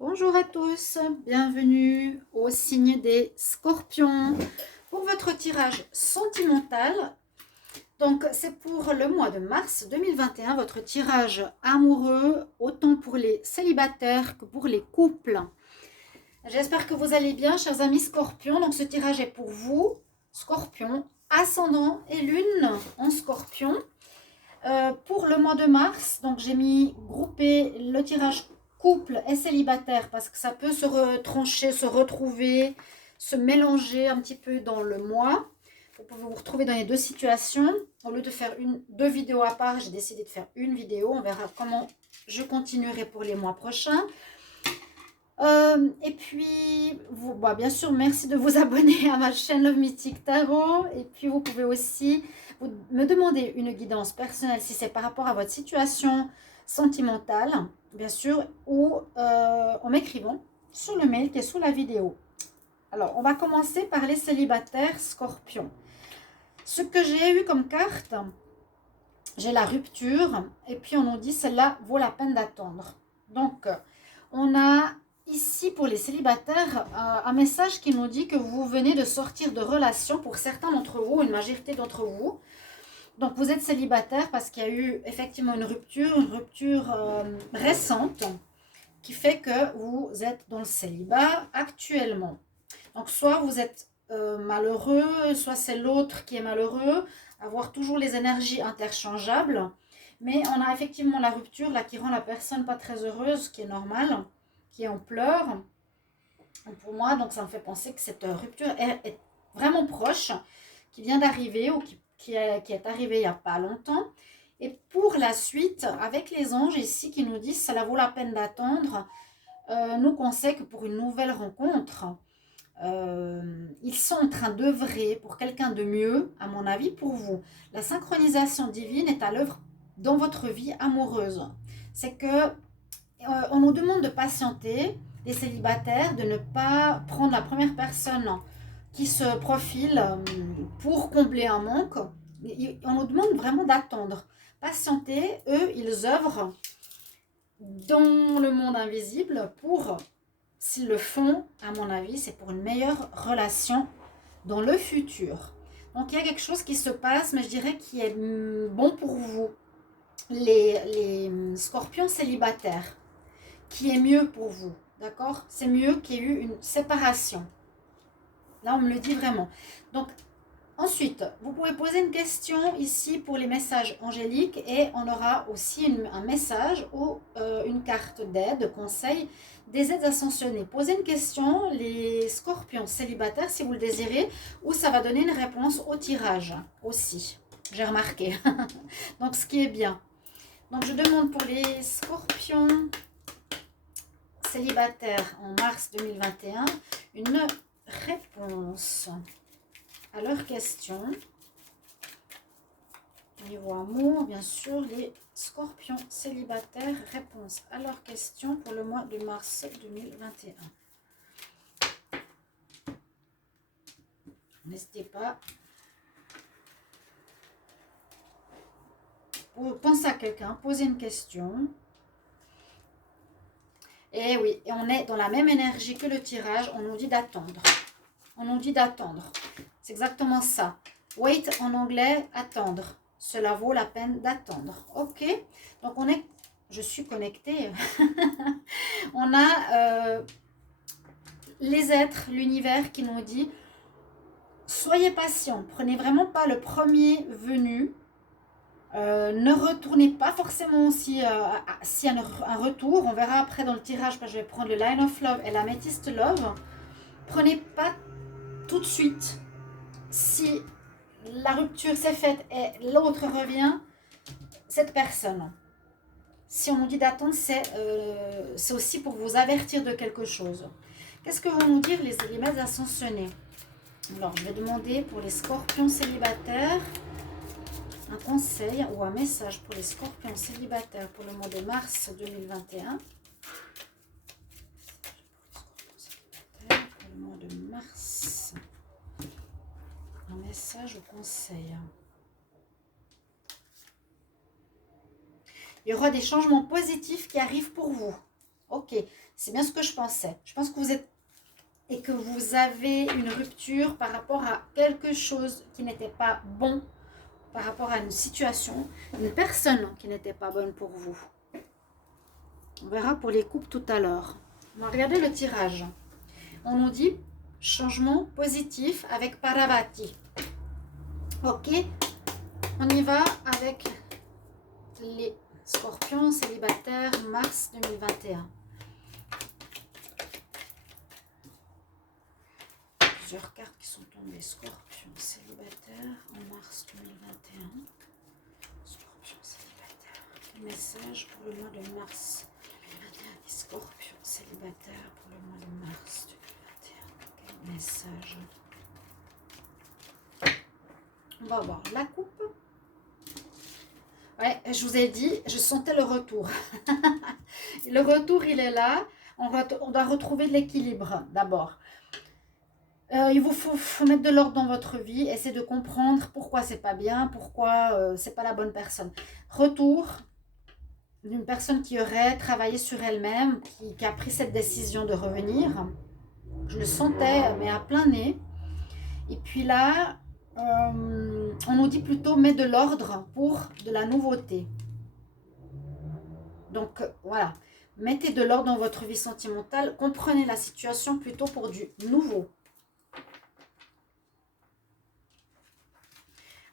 Bonjour à tous, bienvenue au signe des scorpions pour votre tirage sentimental. Donc c'est pour le mois de mars 2021, votre tirage amoureux, autant pour les célibataires que pour les couples. J'espère que vous allez bien, chers amis scorpions. Donc ce tirage est pour vous, scorpion, ascendant et lune en scorpion. Pour le mois de mars, donc j'ai mis groupé le tirage couple et célibataire parce que ça peut se retrancher, se retrouver, se mélanger un petit peu dans le mois. Vous pouvez vous retrouver dans les deux situations. Au lieu de faire deux vidéos à part, j'ai décidé de faire une vidéo. On verra comment je continuerai pour les mois prochains. Et puis, bien sûr, merci de vous abonner à ma chaîne Love Mythique Tarot. Et puis, vous pouvez aussi me demander une guidance personnelle si c'est par rapport à votre situation sentimentale, bien sûr, ou en m'écrivant sur le mail qui est sous la vidéo. Alors, on va commencer par les célibataires scorpions. Ce que j'ai eu comme carte, j'ai la rupture. Et puis, on nous dit celle-là vaut la peine d'attendre. Donc, on a ici pour les célibataires un message qui nous dit que vous venez de sortir de relation pour certains d'entre vous, une majorité d'entre vous. Donc vous êtes célibataire parce qu'il y a eu effectivement une rupture récente qui fait que vous êtes dans le célibat actuellement. Donc soit vous êtes malheureux, soit c'est l'autre qui est malheureux, avoir toujours les énergies interchangeables. Mais on a effectivement la rupture là qui rend la personne pas très heureuse, qui est normale, qui est en pleurs. Pour moi, donc ça me fait penser que cette rupture est vraiment proche, qui vient d'arriver ou qui est arrivée il n'y a pas longtemps. Et pour la suite, avec les anges ici qui nous disent que ça vaut la peine d'attendre, nous conseillent que pour une nouvelle rencontre, ils sont en train d'œuvrer pour quelqu'un de mieux, à mon avis, pour vous. La synchronisation divine est à l'œuvre dans votre vie amoureuse. C'est que on nous demande de patienter, les célibataires, de ne pas prendre la première personne qui se profile pour combler un manque. On nous demande vraiment d'attendre. Patienter, eux, ils œuvrent dans le monde invisible pour, s'ils le font, à mon avis, c'est pour une meilleure relation dans le futur. Donc il y a quelque chose qui se passe, mais je dirais qui est bon pour vous, les scorpions célibataires, qui est mieux pour vous, d'accord? C'est mieux qu'il y ait eu une séparation. Là, on me le dit vraiment. Donc, ensuite, vous pouvez poser une question ici pour les messages angéliques et on aura aussi un message ou une carte d'aide, de conseil, des aides ascensionnées. Posez une question, les scorpions célibataires, si vous le désirez, ou ça va donner une réponse au tirage aussi. J'ai remarqué. Donc, ce qui est bien. Donc, je demande pour les scorpions célibataires en mars 2021 une réponse à leurs questions. Niveau amour, bien sûr, les scorpions célibataires, réponse à leurs questions pour le mois de mars 2021. N'hésitez pas. Pensez à quelqu'un, posez une question. Et oui, et on est dans la même énergie que le tirage, on nous dit d'attendre. On nous dit d'attendre. C'est exactement ça. Wait en anglais, attendre. Cela vaut la peine d'attendre. Ok. Donc je suis connectée. On a les êtres, l'univers qui nous dit soyez patient. Prenez vraiment pas le premier venu. Ne retournez pas forcément s'il y a un retour. On verra après dans le tirage, parce que je vais prendre le Line of Love et l'Amethyst Love. Prenez pas tout de suite. Si la rupture s'est faite et l'autre revient, cette personne. Si on nous dit d'attendre, c'est aussi pour vous avertir de quelque chose. Qu'est-ce que vont nous dire les maîtres ascensionnés? Alors, je vais demander pour les scorpions célibataires un conseil ou un message pour les scorpions célibataires pour le mois de mars 2021. Pour le mois de mars. Un message ou conseil. Il y aura des changements positifs qui arrivent pour vous. Ok, c'est bien ce que je pensais. Je pense que vous êtes et que vous avez une rupture par rapport à quelque chose qui n'était pas bon, par rapport à une situation, une personne qui n'était pas bonne pour vous. On verra pour les couples tout à l'heure. On va regarder le tirage. On nous dit changement positif avec Paravati. Ok, on y va avec les scorpions célibataires mars 2021. Plusieurs cartes qui sont tombées. Scorpions célibataires en mars 2021. Scorpions célibataires. Quel message pour le mois de mars 2021? Les scorpions célibataires pour le mois de mars 2021. Quel message? On va voir la coupe. Ouais, je vous ai dit, je sentais le retour. Le retour, il est là. On doit retrouver de l'équilibre d'abord. Il vous faut mettre de l'ordre dans votre vie, essayer de comprendre pourquoi c'est pas bien, pourquoi c'est pas la bonne personne. Retour d'une personne qui aurait travaillé sur elle-même, qui a pris cette décision de revenir. Je le sentais, mais à plein nez. Et puis là, on nous dit plutôt mets de l'ordre pour de la nouveauté. Donc voilà, mettez de l'ordre dans votre vie sentimentale, comprenez la situation plutôt pour du nouveau.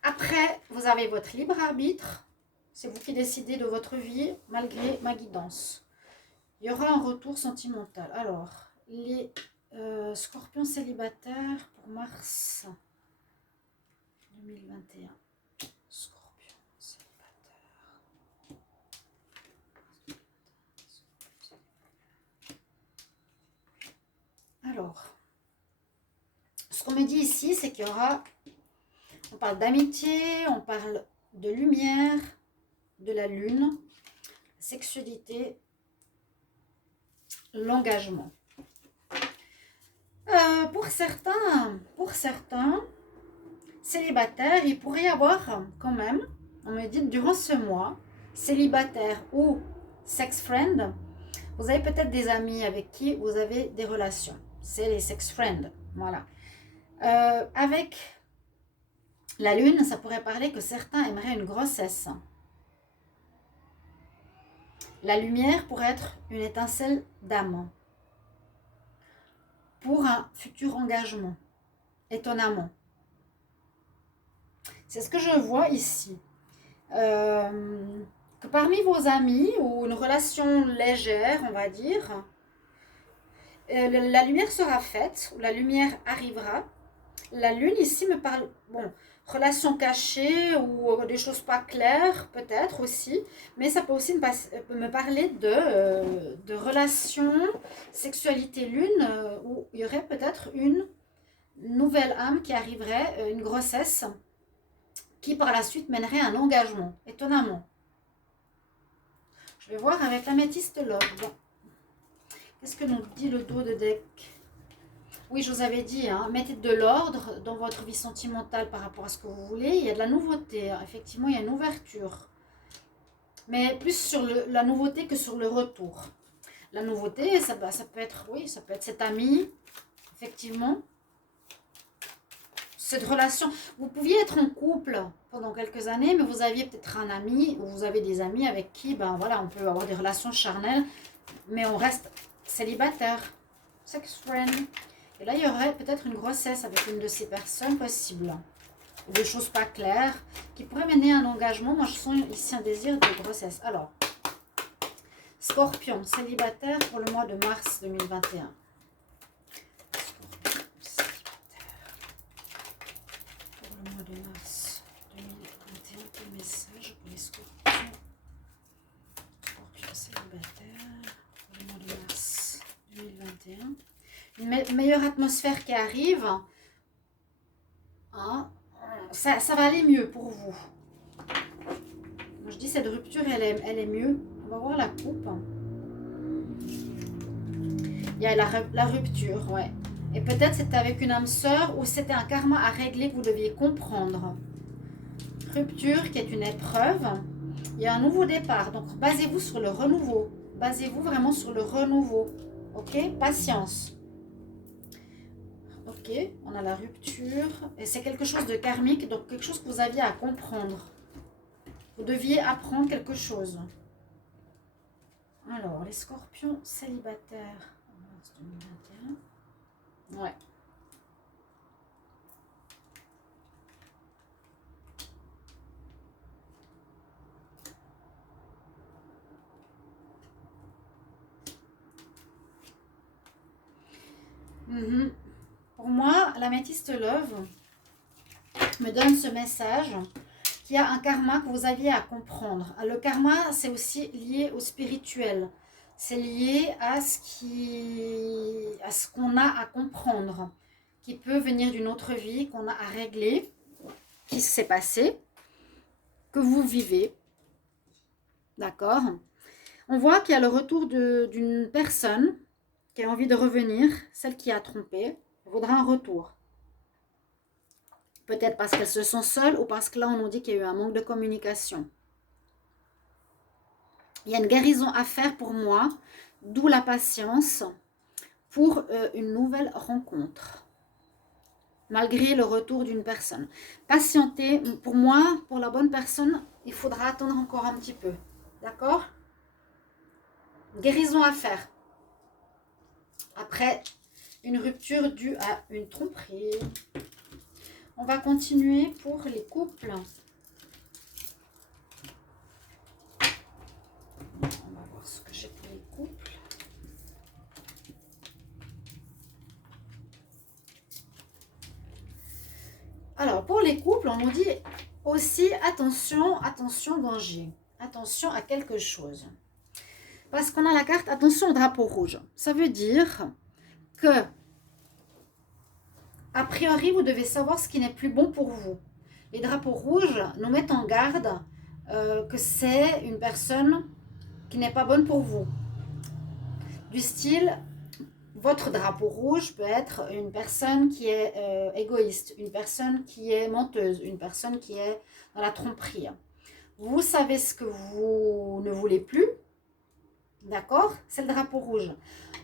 Après, vous avez votre libre arbitre. C'est vous qui décidez de votre vie malgré ma guidance. Il y aura un retour sentimental. Alors, les scorpions célibataires pour mars 2021. Scorpions célibataires. Alors, ce qu'on me dit ici, c'est qu'il y aura... On parle d'amitié, on parle de lumière, de la lune, sexualité, l'engagement. Pour certains célibataires, il pourrait y avoir quand même, on me dit durant ce mois, célibataire ou sex friend, vous avez peut-être des amis avec qui vous avez des relations. C'est les sex friends, voilà. Avec la lune, ça pourrait parler que certains aimeraient une grossesse. La lumière pourrait être une étincelle d'âme pour un futur engagement, étonnamment. C'est ce que je vois ici. Que parmi vos amis, ou une relation légère, on va dire, la lumière sera faite, ou la lumière arrivera. La lune ici me parle, bon, relation cachée ou des choses pas claires peut-être aussi, mais ça peut aussi me parler de relations, sexualité lune, où il y aurait peut-être une nouvelle âme qui arriverait, une grossesse, qui par la suite mènerait à un engagement, étonnamment. Je vais voir avec l'améthyste l'ordre. Qu'est-ce que nous dit le dos de deck? Oui, je vous avais dit, hein, mettez de l'ordre dans votre vie sentimentale par rapport à ce que vous voulez. Il y a de la nouveauté, effectivement, il y a une ouverture. Mais plus sur la nouveauté que sur le retour. La nouveauté, ça peut être, oui, ça peut être cet ami, effectivement. Cette relation, vous pouviez être en couple pendant quelques années, mais vous aviez peut-être un ami, ou vous avez des amis avec qui, ben voilà, on peut avoir des relations charnelles, mais on reste célibataire, sex friend. Et là, il y aurait peut-être une grossesse avec une de ces personnes possible. Ou des choses pas claires qui pourraient mener à un engagement. Moi, je sens ici un désir de grossesse. Alors, Scorpion, célibataire pour le mois de mars 2021. Scorpion, célibataire pour le mois de mars 2021. Quel message pour les scorpions? Scorpion célibataire pour le mois de mars 2021. Une meilleure atmosphère qui arrive, hein, ça va aller mieux pour vous. Moi, je dis cette rupture, elle est mieux. On va voir la coupe. Il y a la rupture, ouais. Et peut-être c'était avec une âme sœur ou c'était un karma à régler que vous deviez comprendre. Rupture qui est une épreuve. Il y a un nouveau départ. Donc basez-vous sur le renouveau basez-vous vraiment sur le renouveau. Ok, patience. Ok, on a la rupture. Et c'est quelque chose de karmique, donc quelque chose que vous aviez à comprendre. Vous deviez apprendre quelque chose. Alors, les scorpions célibataires. En mars 2021. Ouais. Pour moi, l'améthyste love me donne ce message qu'il y a un karma que vous aviez à comprendre. Le karma, c'est aussi lié au spirituel. C'est lié à ce qu'on a à comprendre, qui peut venir d'une autre vie, qu'on a à régler, qui s'est passé, que vous vivez. D'accord? On voit qu'il y a le retour d'une personne qui a envie de revenir, celle qui a trompé, voudra un retour. Peut-être parce qu'elles se sont seules ou parce que là, on nous dit qu'il y a eu un manque de communication. Il y a une guérison à faire pour moi, d'où la patience pour une nouvelle rencontre. Malgré le retour d'une personne. Patienter, pour moi, pour la bonne personne, il faudra attendre encore un petit peu. D'accord? Guérison à faire. Après une rupture due à une tromperie. On va continuer pour les couples. On va voir ce que j'ai pour les couples. Alors, pour les couples, on nous dit aussi attention, attention danger. Attention à quelque chose. Parce qu'on a la carte attention au drapeau rouge. Ça veut dire que, a priori, vous devez savoir ce qui n'est plus bon pour vous. Les drapeaux rouges nous mettent en garde que c'est une personne qui n'est pas bonne pour vous. Du style, votre drapeau rouge peut être une personne qui est égoïste, une personne qui est menteuse, une personne qui est dans la tromperie. Vous savez ce que vous ne voulez plus, d'accord? C'est le drapeau rouge.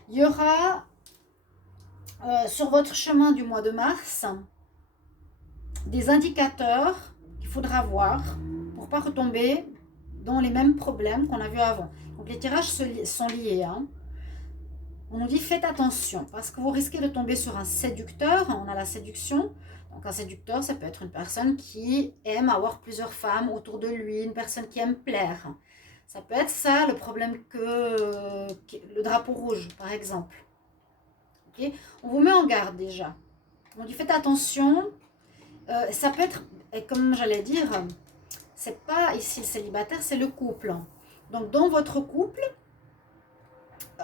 Il y aura sur votre chemin du mois de mars des indicateurs qu'il faudra voir pour ne pas retomber dans les mêmes problèmes qu'on a vus avant. Donc les tirages sont liés, hein. On nous dit faites attention parce que vous risquez de tomber sur un séducteur. On a la séduction. Donc un séducteur, ça peut être une personne qui aime avoir plusieurs femmes autour de lui, une personne qui aime plaire. Ça peut être ça le problème que le drapeau rouge, par exemple. Okay, on vous met en garde déjà. On dit faites attention. Ça peut être, et comme j'allais dire, c'est pas ici le célibataire, c'est le couple. Donc dans votre couple,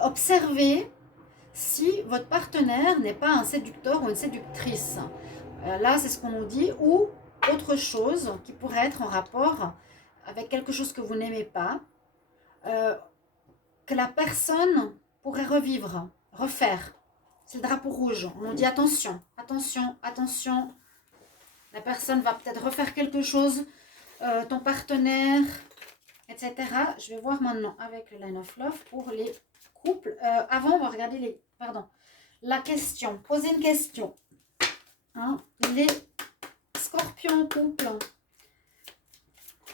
observez si votre partenaire n'est pas un séducteur ou une séductrice. Là, c'est ce qu'on nous dit. Ou autre chose qui pourrait être en rapport avec quelque chose que vous n'aimez pas, que la personne pourrait revivre, refaire. C'est le drapeau rouge. On nous dit attention, attention, attention. La personne va peut-être refaire quelque chose, ton partenaire, etc. Je vais voir maintenant avec le Line of Love pour les couples. Avant, on va regarder la question. Posez une question. Hein, les scorpions couple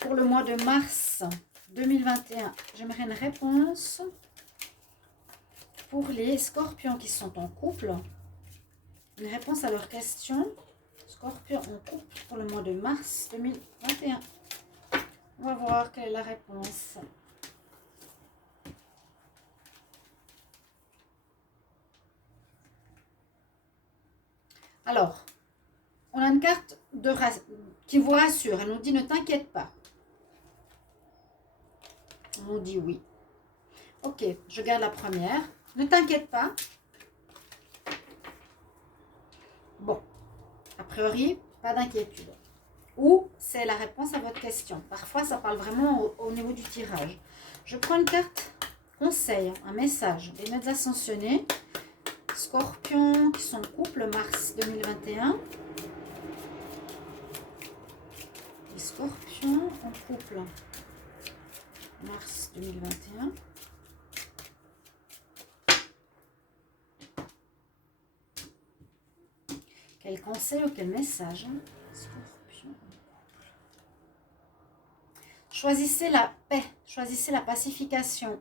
pour le mois de mars 2021. J'aimerais une réponse pour les scorpions qui sont en couple. Une réponse à leur question. Scorpion en couple pour le mois de mars 2021. On va voir quelle est la réponse. Alors, on a une carte qui vous rassure. Elle nous dit ne t'inquiète pas. On nous dit oui. Ok, je garde la première. Ne t'inquiète pas. Bon, a priori, pas d'inquiétude. Ou c'est la réponse à votre question. Parfois, ça parle vraiment au niveau du tirage. Je prends une carte conseil, un message des maîtres ascensionnés. Scorpions qui sont en couple mars 2021. Les scorpions en couple mars 2021. Quel conseil ou quel message, hein? Scorpion. Choisissez la paix, choisissez la pacification.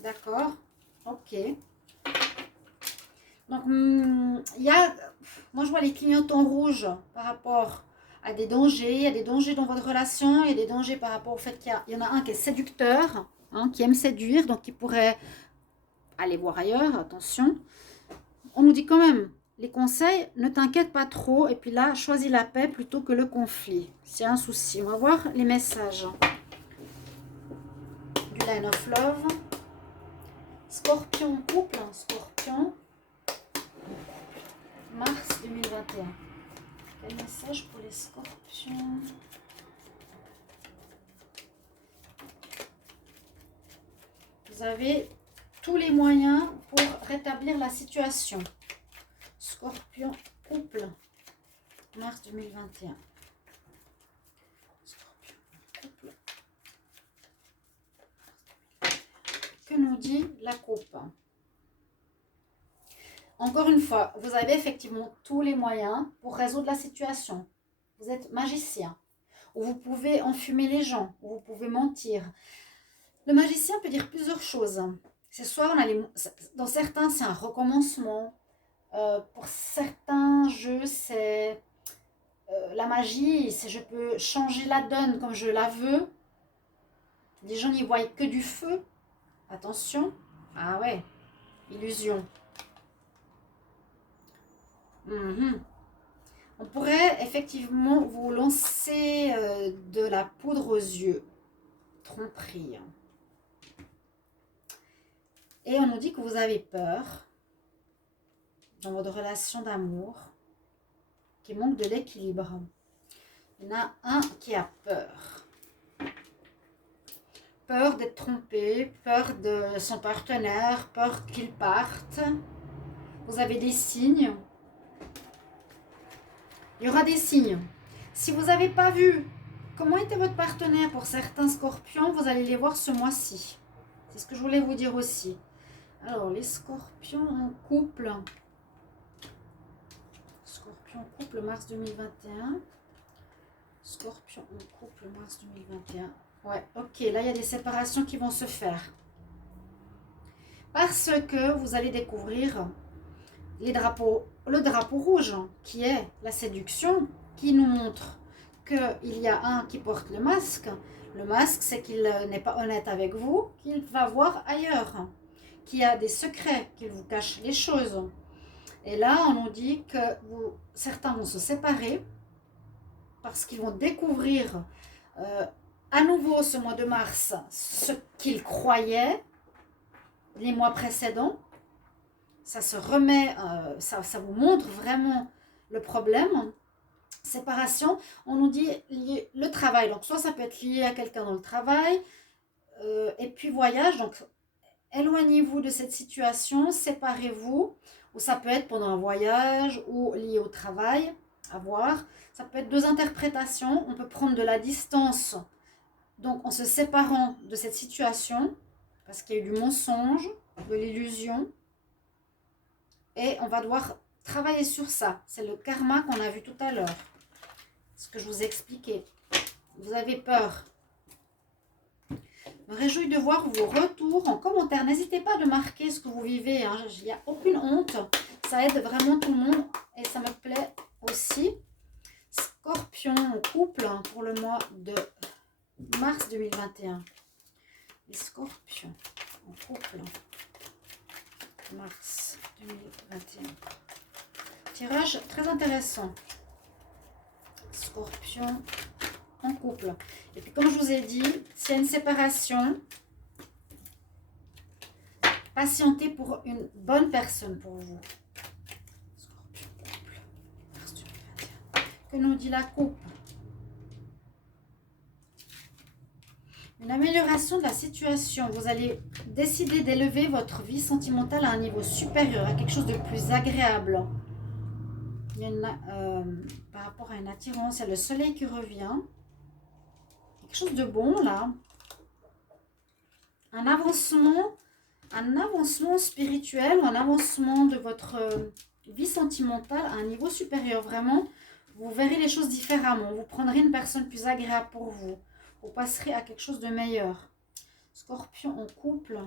D'accord? Ok. Donc, il y a, moi je vois les clignotants rouges par rapport à des dangers. Il y a des dangers dans votre relation, il y a des dangers par rapport au fait qu'il y en a un qui est séducteur, hein, qui aime séduire, donc qui pourrait aller voir ailleurs, attention. On nous dit quand même, les conseils, ne t'inquiète pas trop, et puis là, choisis la paix plutôt que le conflit. S'il y a un souci, on va voir les messages. Du Line of Love. Scorpion couple, Scorpion. Mars 2021. Quel message pour les scorpions? Vous avez tous les moyens pour rétablir la situation. Scorpion couple. Mars 2021. Scorpion couple. Que nous dit la coupe? Encore une fois, vous avez effectivement tous les moyens pour résoudre la situation. Vous êtes magicien, ou vous pouvez enfumer les gens, ou vous pouvez mentir. Le magicien peut dire plusieurs choses. C'est soit, dans certains, c'est un recommencement. Pour certains jeux, c'est la magie, c'est je peux changer la donne comme je la veux. Les gens n'y voient que du feu. Attention. Ah ouais, illusion. On pourrait effectivement vous lancer de la poudre aux yeux. Tromperie. Et on nous dit que vous avez peur dans votre relation d'amour, qui manque de l'équilibre. Il y en a un qui a peur. Peur d'être trompé, peur de son partenaire, peur qu'il parte. Vous avez des signes. Il y aura des signes. Si vous n'avez pas vu comment était votre partenaire pour certains scorpions, vous allez les voir ce mois-ci. C'est ce que je voulais vous dire aussi. Alors, les scorpions en couple. Scorpion en couple, mars 2021. Scorpion en couple, mars 2021. Ouais, ok, là, il y a des séparations qui vont se faire. Parce que vous allez découvrir le drapeau rouge, qui est la séduction, qui nous montre qu'il y a un qui porte le masque. Le masque, c'est qu'il n'est pas honnête avec vous, qu'il va voir ailleurs, qu'il y a des secrets, qu'il vous cache les choses. Et là, on nous dit que certains vont se séparer parce qu'ils vont découvrir à nouveau ce mois de mars ce qu'ils croyaient les mois précédents. Ça se remet, ça vous montre vraiment le problème. Séparation, on nous dit le travail. Donc, soit ça peut être lié à quelqu'un dans le travail, et puis voyage. Donc, éloignez-vous de cette situation, séparez-vous. Ou ça peut être pendant un voyage ou lié au travail, à voir. Ça peut être deux interprétations. On peut prendre de la distance, donc en se séparant de cette situation, parce qu'il y a eu du mensonge, de l'illusion. Et on va devoir travailler sur ça. C'est le karma qu'on a vu tout à l'heure. Ce que je vous ai expliqué. Vous avez peur. Me réjouis de voir vos retours en commentaire. N'hésitez pas de marquer ce que vous vivez. Hein. Il n'y a aucune honte. Ça aide vraiment tout le monde. Et ça me plaît aussi. Scorpion en couple pour le mois de mars 2021. Les scorpions en couple. Mars 2021. Tirage très intéressant. Scorpion en couple. Et puis comme je vous ai dit, s'il y a une séparation, patientez pour une bonne personne pour vous. Scorpion couple. Mars 2021. Que nous dit la coupe? Une amélioration de la situation. Vous allez décider d'élever votre vie sentimentale à un niveau supérieur, à quelque chose de plus agréable. Il y a par rapport à une attirance, il y a le soleil qui revient. Quelque chose de bon là. Un avancement spirituel ou un avancement de votre vie sentimentale à un niveau supérieur. Vraiment, vous verrez les choses différemment. Vous prendrez une personne plus agréable pour vous. Vous passerez à quelque chose de meilleur. Scorpion en couple.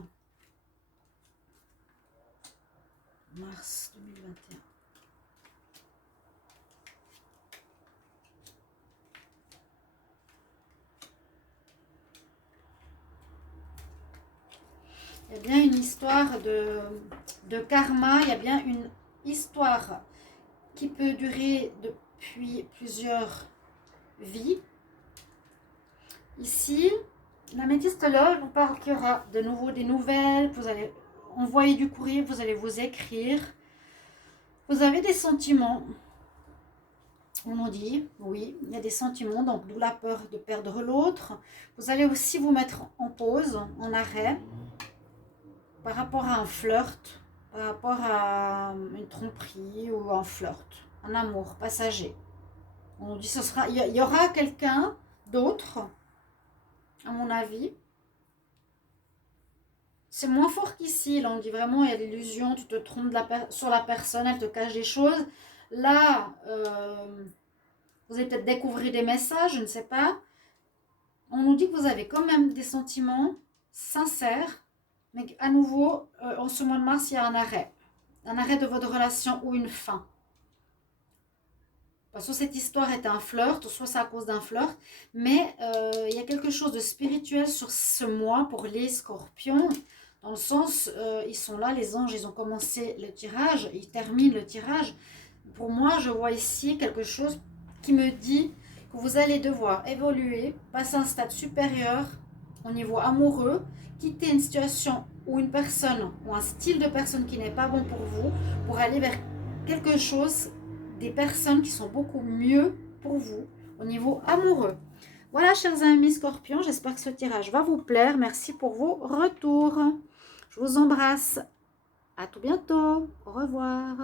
Mars 2021. Il y a bien une histoire de karma, il y a bien une histoire qui peut durer depuis plusieurs vies. Ici, l'améthystologue nous parle qu'il y aura de nouveau des nouvelles, vous allez envoyer du courrier, vous allez vous écrire. Vous avez des sentiments, on nous dit, oui, il y a des sentiments, donc d'où la peur de perdre l'autre. Vous allez aussi vous mettre en pause, en arrêt, par rapport à un flirt, par rapport à une tromperie ou un flirt, un amour passager. On dit il y aura quelqu'un d'autre, à mon avis. C'est moins fort qu'ici. Là, on dit vraiment, il y a l'illusion, tu te trompes sur la personne, elle te cache des choses. Là, vous allez peut-être découvrir des messages, je ne sais pas. On nous dit que vous avez quand même des sentiments sincères, mais à nouveau, en ce mois de mars, il y a un arrêt. Un arrêt de votre relation ou une fin. Soit cette histoire est un flirt, soit c'est à cause d'un flirt. Mais il y a quelque chose de spirituel sur ce mois pour les scorpions. Dans le sens, ils sont là, les anges, ils ont commencé le tirage, ils terminent le tirage. Pour moi, je vois ici quelque chose qui me dit que vous allez devoir évoluer, passer à un stade supérieur au niveau amoureux, quitter une situation ou une personne ou un style de personne qui n'est pas bon pour vous, pour aller vers quelque chose, des personnes qui sont beaucoup mieux pour vous au niveau amoureux. Voilà, chers amis scorpions, j'espère que ce tirage va vous plaire. Merci pour vos retours. Je vous embrasse. À tout bientôt. Au revoir.